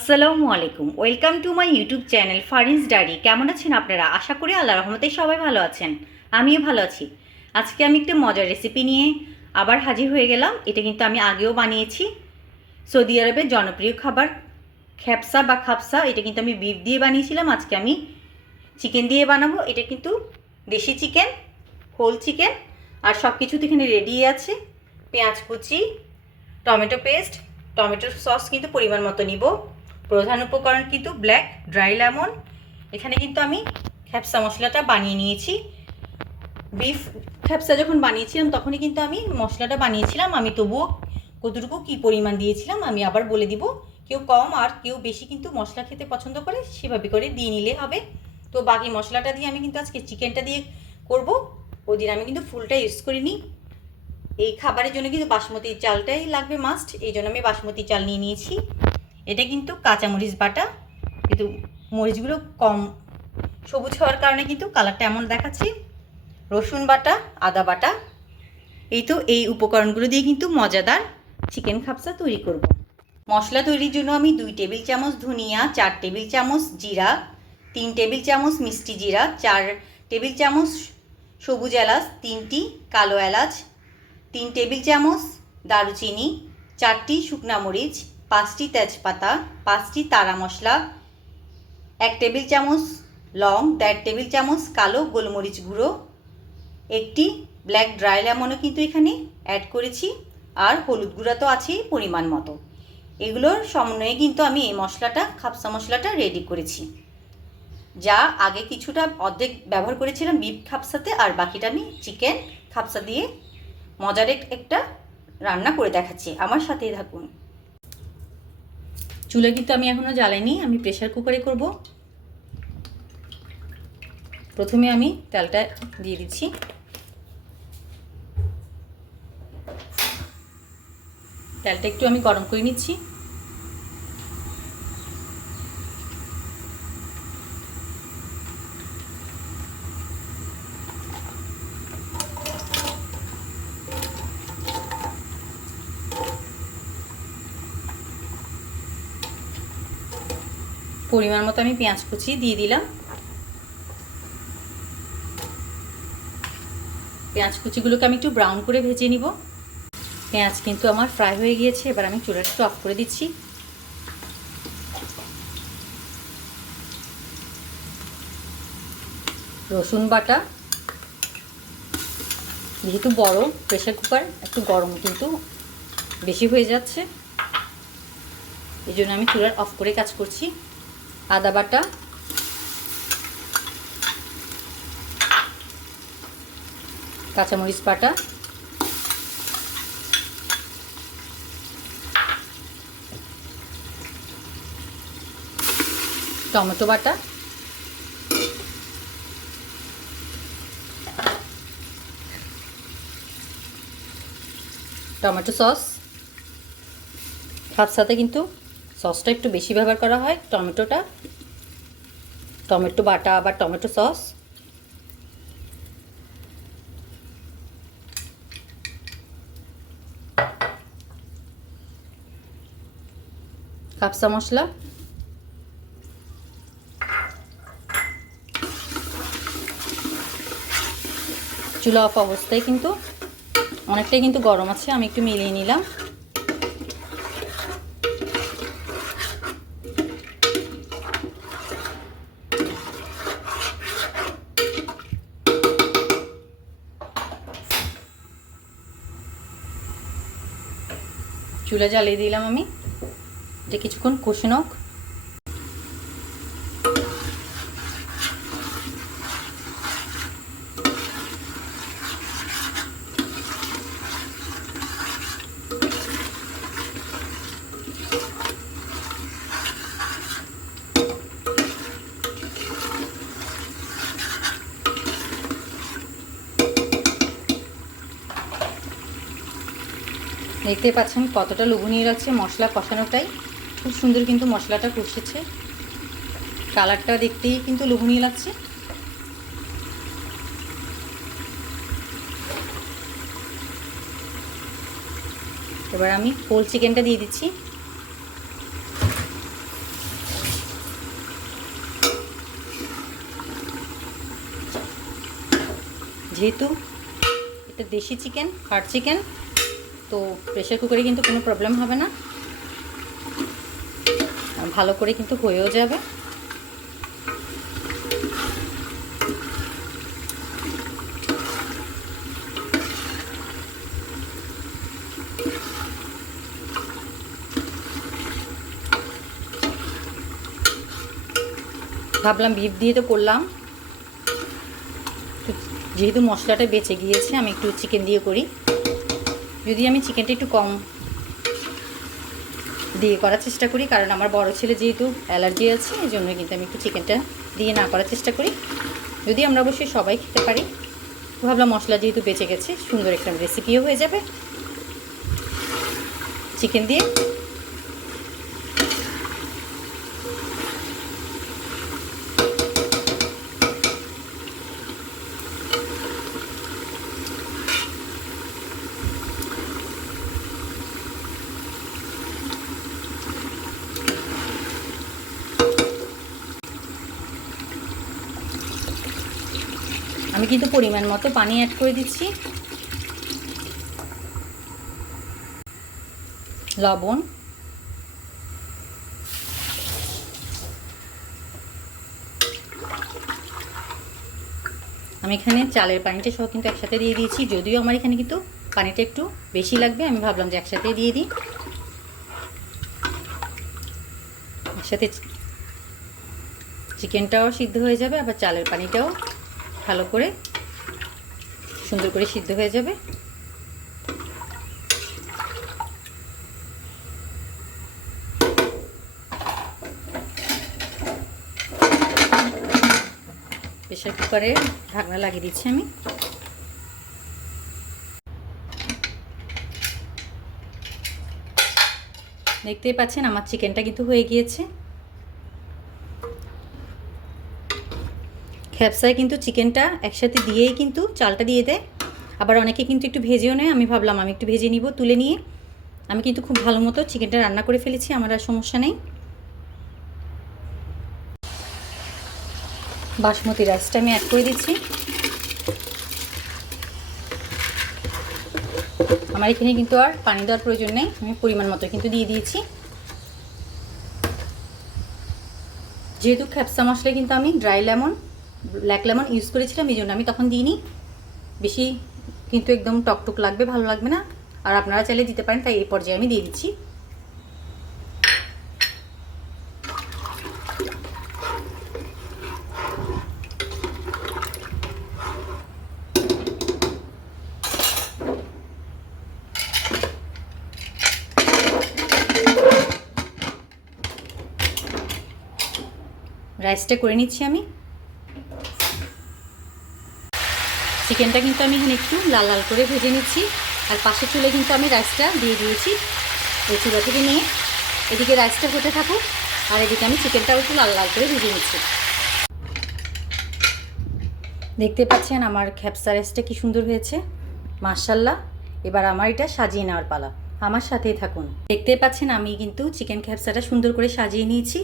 আসসালামু আলাইকুম, welcome to my YouTube channel Farin's diary. কেমন আছেন আপনারা? আশা করি আল্লাহর রহমতে সবাই ভালো আছেন। আমিও ভালো আছি। আজকে আমি একটা মজার রেসিপি নিয়ে আবার হাজির হয়ে গেলাম। এটা কিন্তু আমি আগেও বানিয়েছি। সৌদি আরবের জনপ্রিয় খাবার খ্যাপসা বা খাপসা। এটা কিন্তু আমি বিফ দিয়ে বানিয়েছিলাম। আজকে আমি চিকেন দিয়ে বানাবো। এটা কিন্তু দেশি চিকেন, হোল চিকেন, আর সব কিছু তো এখানে রেডি আছে। পেঁয়াজ কুচি, টমেটো পেস্ট, টমেটো সস কিন্তু পরিমাণ মতো নিব। প্রধান উপকরণ কিন্তু ব্ল্যাক ড্রাই লেমন। এখানে কিন্তু আমি খ্যাপসা মশলাটা বানিয়ে নিয়েছি। বিফ খ্যাপসা যখন বানিয়েছিলাম তখনই কিন্তু আমি মশলাটা বানিয়েছিলাম। আমি তবুও কতটুকু কী পরিমাণ দিয়েছিলাম আমি আবার বলে দিব। কেউ কম আর কেউ বেশি কিন্তু মশলা খেতে পছন্দ করে, সেভাবে করে দিয়ে নিলে হবে। তো বাকি মশলাটা দিয়ে আমি কিন্তু আজকে চিকেনটা দিয়ে করব। ওই দিন আমি কিন্তু ফুলটা ইউজ করিনি। এই খাবারের জন্য কিন্তু বাসমতি চালটাই লাগবে মাস্ট, এই জন্য আমি বাসমতি চাল নিয়ে নিয়েছি। এটা কিন্তু কাঁচামরিচ বাটা, কিন্তু মরিচগুলো কম সবুজ হওয়ার কারণে কিন্তু কালারটা এমন দেখাচ্ছি। রসুন বাটা, আদা বাটা। এই তো এই উপকরণগুলো দিয়ে কিন্তু মজাদার চিকেন খাপসা তৈরি করব। মশলা তৈরির জন্য আমি 2 টেবিল চামচ ধনিয়া, 4 টেবিল চামচ জিরা, 3 টেবিল চামচ মিষ্টি জিরা, 4 টেবিল চামচ সবুজ এলাচ, 3টি কালো এলাচ, 3 টেবিল চামচ দারুচিনি, 4টি শুকনা মরিচ, 5টি তেজপাতা, 5টি তারা মশলা, 1 টেবিল চামচ লং, 1.5 টেবিল চামচ কালো গোলমরিচ গুঁড়ো, একটি ব্ল্যাক ড্রাই লেমনও কিন্তু এখানে অ্যাড করেছি, আর হলুদ গুঁড়া তো আছেই পরিমাণ মতো। এগুলোর সমন্বয়ে কিন্তু আমি এই মশলাটা, খাপসা মশলাটা রেডি করেছি। যা আগে কিছুটা অর্ধেক ব্যবহার করেছিলাম বিফ খাপসাতে, আর বাকিটা আমি চিকেন খাপসা দিয়ে মজার একটা রান্না করে দেখাচ্ছি। আমার সাথেই থাকুন। চুলা কিন্তু আমি এখনও জ্বালাইনি, আমি প্রেসার কুকারে করব। প্রথমে আমি তেলটা দিয়ে দিচ্ছি। তেলটা একটু আমি গরম করে নিচ্ছি। পরিমাণ মতো আমি পেঁয়াজ কুচি দিয়ে দিলাম। পেঁয়াজ কুচিগুলোকে আমি একটু ব্রাউন করে ভেজে নিব। পেঁয়াজ কিন্তু আমার ফ্রাই হয়ে গিয়েছে। এবার আমি চুলাটা একটু অফ করে দিচ্ছি। রসুন বাটা, যেহেতু বড় প্রেসার কুকার, একটু গরম কিন্তু বেশি হয়ে যাচ্ছে, এই জন্য আমি চুলার অফ করে কাজ করছি। আদা বাটা, কাঁচামরিচ বাটা, টমেটো বাটা, টমেটো সস। খাপসাতে কিন্তু সসটা একটু বেশি ব্যবহার করা হয়, টমেটো বাটা বা টমেটো সস। খাপসা মশলা, চুলা অফ অবস্থায় কিন্তু অনেকটাই কিন্তু গরম আছে, আমি একটু মিলিয়ে নিলাম। চুলা জ্বালিয়ে দিলাম আমি। এটা কিছুক্ষণ কষে হোক। দেখতে পাচ্ছেন কতটা লোভনীয় লাগছে মশলা কষানোটাই। খুব সুন্দর কিন্তু মশলাটা কষেছে, কালারটা দেখতেই কিন্তু লোভনীয় লাগছে। এবার আমি হোল চিকেনটা দিয়ে দিচ্ছি। যেহেতু এটা দেশি চিকেন, হাড় চিকেন, তো প্রেশার কুকারে কিন্তু কোনো প্রবলেম হবে না, ভালো করে কিন্তু হয়েও যাবে। ভাবলাম বিফ দিয়ে তো করলাম, যেহেতু মশলাটা বেঁচে গিয়েছে আমি একটু চিকেন দিয়ে করি। যদি আমি চিকেনটা একটু কম দিয়ে করার চেষ্টা করি, কারণ আমার বড় ছেলে যেহেতু অ্যালার্জি আছে, এই জন্য কিন্তু আমি একটু চিকেনটা দিয়ে না করার চেষ্টা করি। যদি আমরা অবশ্যই সবাই খেতে পারি, ভাবলাম মশলা যেহেতু বেঁচে গেছে, সুন্দর একটা রেসিপিও হয়ে যাবে চিকেন দিয়ে। আমি কিন্তু পরিমাণ মতো পানি অ্যাড করে দিচ্ছি, লবণ, আমি এখানে চালের পানিটা সহ কিন্তু একসাথে দিয়ে দিয়েছি। যদিও আমার এখানে কিন্তু পানিটা একটু বেশি লাগবে, আমি ভাবলাম যে একসাথে দিয়ে দিই। একসাথে চিকেনটাও সিদ্ধ হয়ে যাবে, আবার চালের পানিটাও ভালো করে সুন্দর করে সিদ্ধ হয়ে যাবে। প্রেসার কুকারে ঢাকনা লাগিয়ে দিচ্ছি আমি। দেখতেই পাচ্ছেন আমার চিকেনটা কিন্তু হয়ে গিয়েছে। খ্যাপসায় কিন্তু চিকেনটা একসাথে দিয়েই কিন্তু চালটা দিয়ে দেয়, আবার অনেকে কিন্তু একটু ভেজেও নেয়। আমি ভাবলাম আমি একটু ভেজে নিব, তুলে নিয়ে আমি কিন্তু খুব ভালো মতো চিকেনটা রান্না করে ফেলেছি, আমার আর সমস্যা নেই। বাসমতি রাইসটা আমি অ্যাড করে দিচ্ছি। আমার এখানে কিন্তু আর পানি দেওয়ার প্রয়োজন নেই, আমি পরিমাণ মতো কিন্তু দিয়ে দিয়েছি। যেহেতু খ্যাপসা মশলায় কিন্তু আমি dry lemon, black lemon use করেছিলাম, এই জন্য আমি তখন দিইনি। বেশি কিন্তু একদম টকটক লাগবে, ভালো লাগবে না, আর আপনারা চাইলে দিতে পারেন, তাই এই পর্যায়ে আমি দিয়ে দিচ্ছি। রাইসটা করে নিচ্ছি আমি। চিকেনটা কিন্তু আমি এখানে একটু লাল লাল করে ভেজে নিচ্ছি, আর পাশের চুলে কিন্তু আমি রাইসটা দিয়ে দিয়েছি ওই চুলা থেকে নিয়ে। এদিকে রাইসটা হতে থাকুক, আর এদিকে আমি চিকেনটাও একটু লাল লাল করে ভেজে নিচ্ছি। দেখতে পাচ্ছেন আমার খ্যাপসা রাইসটা কি সুন্দর হয়েছে, মাশাআল্লাহ। এবার আমার এটা সাজিয়ে নেওয়ার পালা, আমার সাথেই থাকুন। দেখতে পাচ্ছেন আমি কিন্তু চিকেন খ্যাপসাটা সুন্দর করে সাজিয়ে নিয়েছি,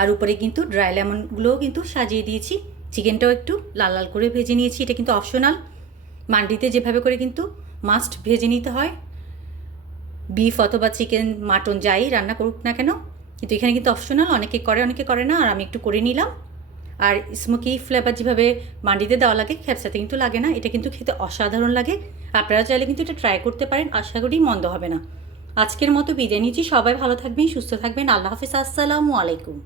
আর উপরে কিন্তু ড্রাই লেমনগুলোও কিন্তু সাজিয়ে দিয়েছি। চিকেনটাও একটু লাল লাল করে ভেজে নিয়েছি, এটা কিন্তু অপশনাল। মান্ডিতে যেভাবে করে কিন্তু মাস্ট ভেজে নিতে হয়, বিফ অথবা চিকেন, মাটন যাই রান্না করুক না কেন, কিন্তু এখানে কিন্তু অপশনাল। অনেকে করে অনেকে করে না, আর আমি একটু করে নিলাম। আর স্মোকি ফ্লেভার যেভাবে মান্ডিতে দেওয়া লাগে, খ্যাপসাতে কিন্তু লাগে না। এটা কিন্তু খেতে অসাধারণ লাগে, আপনারা চাইলে কিন্তু এটা ট্রাই করতে পারেন, আশা করি মন্দ হবে না। আজকের মতো বিদায় নিচ্ছি, সবাই ভালো থাকবেন, সুস্থ থাকবেন, আল্লাহ হাফেজ, আসসালামু আলাইকুম।